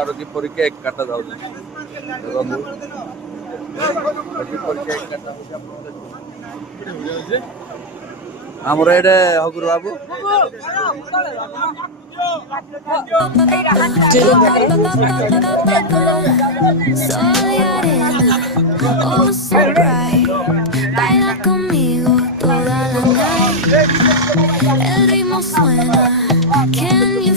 ଆରୋଗ୍ୟ ପରୀକ୍ଷା ଏକ କାଟା ଯାଉଛି ପରୀକ୍ଷା ଏକ କାଟା ହଉଛି ଆମର ଏଇଟା ହଗୁରୁ ବାବୁ Soy arena, oh so bright. Baila conmigo toda la night. El ritmo suena, can you